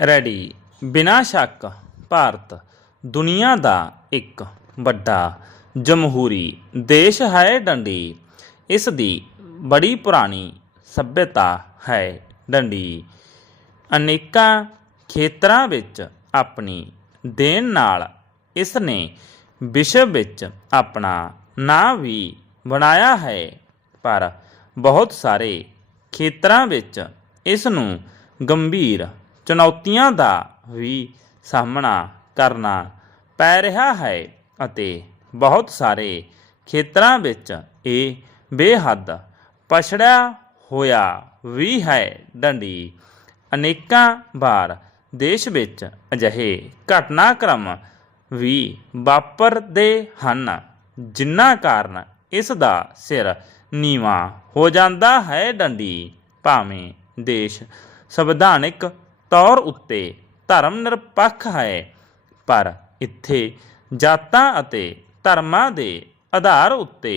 Ready. ਬਿਨਾਂ ਸ਼ੱਕ ਭਾਰਤ ਦੁਨੀਆ ਦਾ ਇੱਕ ਵੱਡਾ ਜਮਹੂਰੀ ਦੇਸ਼ ਹੈ ਡੰਡੀ। ਇਸ ਦੀ ਬੜੀ ਪੁਰਾਣੀ ਸੱਭਿਅਤਾ ਹੈ ਡੰਡੀ। ਅਨੇਕਾਂ ਖੇਤਰਾਂ ਵਿੱਚ ਆਪਣੀ ਦੇਣ ਨਾਲ ਇਸ ਨੇ ਵਿਸ਼ਵ ਵਿੱਚ ਆਪਣਾ ਨਾਂ ਵੀ ਬਣਾਇਆ ਹੈ। ਪਰ ਬਹੁਤ ਸਾਰੇ ਖੇਤਰਾਂ ਵਿੱਚ ਇਸ ਨੂੰ ਗੰਭੀਰ ਚੁਣੌਤੀਆਂ ਦਾ ਵੀ ਸਾਹਮਣਾ ਕਰਨਾ ਪੈ ਰਿਹਾ ਹੈ ਅਤੇ ਬਹੁਤ ਸਾਰੇ ਖੇਤਰਾਂ ਵਿੱਚ ਇਹ ਬੇਹੱਦ ਪਛੜਿਆ ਹੋਇਆ ਵੀ ਹੈ। ਡੰਡੀ, ਅਨੇਕਾਂ ਵਾਰ ਦੇਸ਼ ਵਿੱਚ ਅਜਿਹੇ ਘਟਨਾਕ੍ਰਮ ਵੀ ਵਾਪਰਦੇ ਹਨ, ਜਿਨ੍ਹਾਂ ਕਾਰਨ ਇਸ ਦਾ ਸਿਰ ਨੀਵਾ ਹੋ ਜਾਂਦਾ ਹੈ। ਡੰਡੀ, ਭਾਵੇਂ ਦੇਸ਼ ਸੰਵਿਧਾਨਿਕ ਤੌਰ ਉੱਤੇ ਧਰਮ ਨਿਰਪੱਖ ਹੈ, ਪਰ ਇੱਥੇ ਜਾਤਾਂ ਅਤੇ ਧਰਮਾਂ ਦੇ ਆਧਾਰ ਉੱਤੇ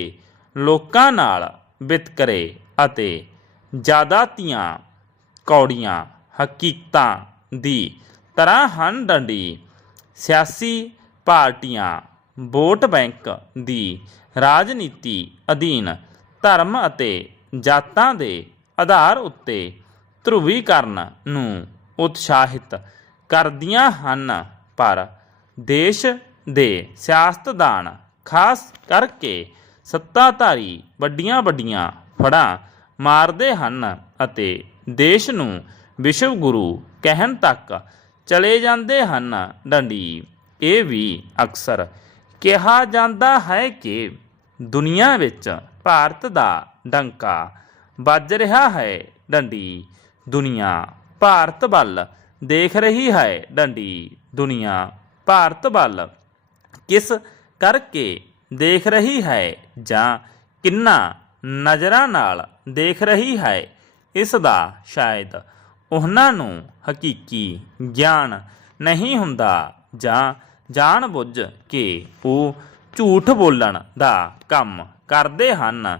ਲੋਕਾਂ ਨਾਲ ਵਿਤਕਰੇ ਅਤੇ ਜ਼ਿਆਦਾਤੀਆਂ ਕੌੜੀਆਂ ਹਕੀਕਤਾਂ ਦੀ ਤਰ੍ਹਾਂ ਹਨ ਡੰਡੀ ਸਿਆਸੀ ਪਾਰਟੀਆਂ, ਵੋਟ ਬੈਂਕ ਦੀ ਰਾਜਨੀਤੀ ਅਧੀਨ ਧਰਮ ਅਤੇ ਜਾਤਾਂ ਦੇ ਆਧਾਰ ਉੱਤੇ ਧਰੁਵੀਕਰਨ ਨੂੰ ਉਤਸ਼ਾਹਿਤ ਕਰਦੀਆਂ ਹਨ, ਪਰ ਦੇਸ਼ ਦੇ ਸਿਆਸਤਦਾਨ ਖਾਸ ਕਰਕੇ ਸੱਤਾਧਾਰੀ ਵੱਡੀਆਂ ਵੱਡੀਆਂ ਫੜਾਂ ਮਾਰਦੇ ਹਨ ਅਤੇ ਦੇਸ਼ ਨੂੰ ਵਿਸ਼ਵ ਗੁਰੂ ਕਹਿਣ ਤੱਕ ਚਲੇ ਜਾਂਦੇ ਹਨ। ਡੰਡੀ, ਇਹ ਵੀ ਅਕਸਰ ਕਿਹਾ ਜਾਂਦਾ ਹੈ ਕਿ ਦੁਨੀਆ ਵਿੱਚ ਭਾਰਤ ਦਾ ਡੰਕਾ ਵੱਜ ਰਿਹਾ ਹੈ। ਡੰਡੀ, ਦੁਨੀਆ ਭਾਰਤ ਵੱਲ ਦੇਖ ਰਹੀ ਹੈ ਡੰਡੀ ਦੁਨੀਆ। ਭਾਰਤ ਵੱਲ ਕਿਸ ਕਰਕੇ ਦੇਖ ਰਹੀ ਹੈ ਜਾਂ ਕਿੰਨਾ ਨਜ਼ਰਾਂ ਨਾਲ ਦੇਖ ਰਹੀ ਹੈ, ਇਸ ਦਾ ਸ਼ਾਇਦ ਉਹਨਾਂ ਨੂੰ ਹਕੀਕੀ ਗਿਆਨ ਨਹੀਂ ਹੁੰਦਾ ਜਾਂ ਜਾਣ-ਬੁੱਝ ਕੇ ਉਹ ਝੂਠ ਬੋਲਣ ਦਾ ਕੰਮ ਕਰਦੇ ਹਨ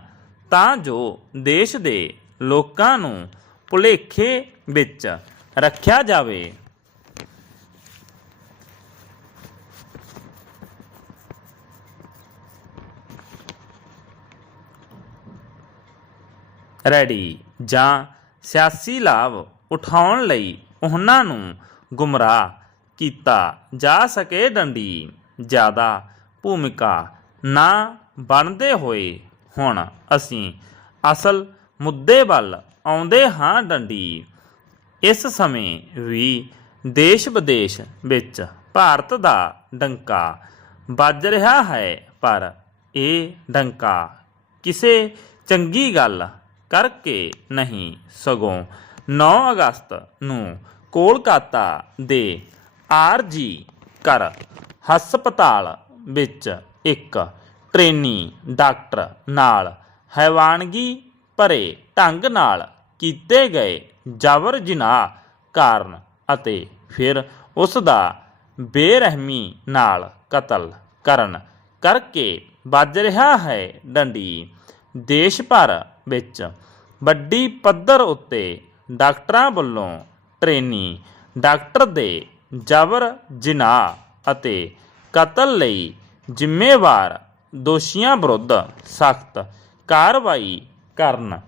ਤਾਂ ਜੋ ਦੇਸ਼ ਦੇ ਲੋਕਾਂ ਨੂੰ ਭੁਲੇਖੇ ਵਿੱਚ ਰੱਖਿਆ ਜਾਵੇ। ਰੈਡੀ ਜਾਂ ਸਿਆਸੀ ਲਾਭ ਉਠਾਉਣ ਲਈ ਉਹਨਾਂ ਨੂੰ ਗੁੰਮਰਾਹ ਕੀਤਾ ਜਾ ਸਕੇ ਡੰਡੀ। ਜ਼ਿਆਦਾ ਭੂਮਿਕਾ ਨਾ ਬਣਦੇ ਹੋਏ ਹੁਣ ਅਸੀਂ ਅਸਲ ਮੁੱਦੇ ਵੱਲ ਆਉਂਦੇ ਹਾਂ ਡੰਡੀ। ਇਸ ਸਮੇਂ ਵੀ ਦੇਸ਼ ਵਿਦੇਸ਼ ਵਿੱਚ ਭਾਰਤ ਦਾ ਡੰਕਾ ਵੱਜ ਰਿਹਾ ਹੈ, ਪਰ ਇਹ ਡੰਕਾ ਕਿਸੇ ਚੰਗੀ ਗੱਲ ਕਰਕੇ ਨਹੀਂ। ਸਗੋਂ 9 ਅਗਸਤ ਨੂੰ ਕੋਲਕਾਤਾ ਦੇ ਆਰਜੀ ਕਰ ਹਸਪਤਾਲ ਵਿੱਚ ਇੱਕ ਟ੍ਰੇਨੀ ਡਾਕਟਰ ਨਾਲ ਹੈਵਾਨਗੀ ਭਰੇ ਢੰਗ ਨਾਲ ਕੀਤੇ ਗਏ ਜਬਰ ਜਿਨਾਹ ਕਾਰਨ ਅਤੇ ਫਿਰ ਉਸ ਦਾ ਬੇਰਹਿਮੀ ਨਾਲ ਕਤਲ ਕਰਨ ਕਰਕੇ ਵੱਜ ਰਿਹਾ ਹੈ ਡੰਡੀ। ਦੇਸ਼ ਭਰ ਵਿੱਚ ਵੱਡੀ ਪੱਧਰ ਉੱਤੇ ਡਾਕਟਰਾਂ ਵੱਲੋਂ ਟ੍ਰੇਨੀ, ਡਾਕਟਰ ਦੇ ਜਬਰ ਜਿਨਾਹ ਅਤੇ ਕਤਲ ਲਈ ਜ਼ਿੰਮੇਵਾਰ ਦੋਸ਼ੀਆਂ ਵਿਰੁੱਧ ਸਖਤ ਕਾਰਵਾਈ ਕਰਨ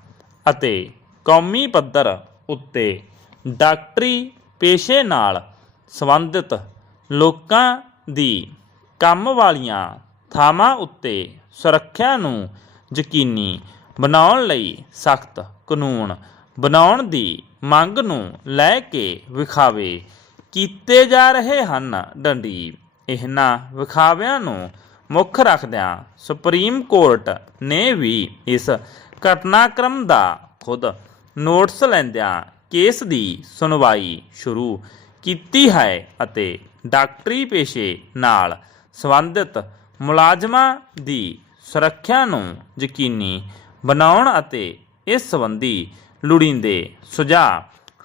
ਅਤੇ ਕੌਮੀ ਪੱਧਰ ਉੱਤੇ ਡਾਕਟਰੀ ਪੇਸ਼ੇ ਨਾਲ ਸੰਬੰਧਿਤ ਲੋਕਾਂ ਦੀ ਕੰਮ ਵਾਲੀਆਂ ਥਾਵਾਂ ਉੱਤੇ ਸੁਰੱਖਿਆ ਨੂੰ ਯਕੀਨੀ ਬਣਾਉਣ ਲਈ ਸਖਤ ਕਾਨੂੰਨ ਬਣਾਉਣ ਦੀ ਮੰਗ ਨੂੰ ਲੈ ਕੇ ਵਿਖਾਵੇ ਕੀਤੇ ਜਾ ਰਹੇ ਹਨ। ਡੰਡੀ, ਇਹਨਾਂ ਵਿਖਾਵਿਆਂ ਨੂੰ ਮੁੱਖ ਰੱਖਦਿਆਂ ਸੁਪਰੀਮ ਕੋਰਟ ਨੇ ਵੀ ਇਸ ਘਟਨਾਕ੍ਰਮ ਦਾ ਖੁਦ ਨੋਟਿਸ ਲੈਂਦਿਆਂ ਕੇਸ ਦੀ ਸੁਣਵਾਈ ਸ਼ੁਰੂ ਕੀਤੀ ਹੈ ਅਤੇ ਡਾਕਟਰੀ ਪੇਸ਼ੇ ਨਾਲ ਸੰਬੰਧਿਤ ਮੁਲਾਜ਼ਮਾਂ ਦੀ ਸੁਰੱਖਿਆ ਨੂੰ ਯਕੀਨੀ ਬਣਾਉਣ ਅਤੇ ਇਸ ਸੰਬੰਧੀ ਲੋੜੀਂਦੇ ਸੁਝਾਅ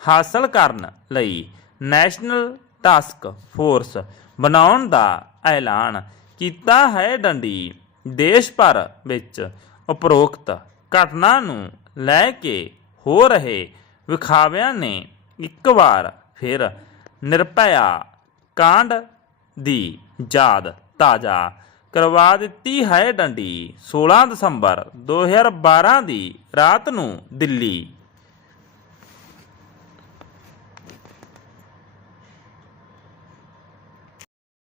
ਹਾਸਲ ਕਰਨ ਲਈ ਨੈਸ਼ਨਲ ਟਾਸਕ ਫੋਰਸ ਬਣਾਉਣ ਦਾ ਐਲਾਨ ਕੀਤਾ ਹੈ। ਡੰਡੀ ਦੇਸ਼ ਭਰ ਵਿੱਚ ਉਪਰੋਕਤ ਘਟਨਾ ਨੂੰ ਲੈ ਕੇ ਹੋ ਰਹੇ ਵਿਖਾਵਿਆਂ ਨੇ ਇੱਕ ਵਾਰ ਫਿਰ ਨਿਰਭਇਆ ਕਾਂਡ ਦੀ ਯਾਦ ਤਾਜ਼ਾ ਕਰਵਾ ਦਿੱਤੀ ਹੈ ਡੰਡੀ। 16 ਦਸੰਬਰ 2012 ਦੀ ਰਾਤ ਨੂੰ ਦਿੱਲੀ।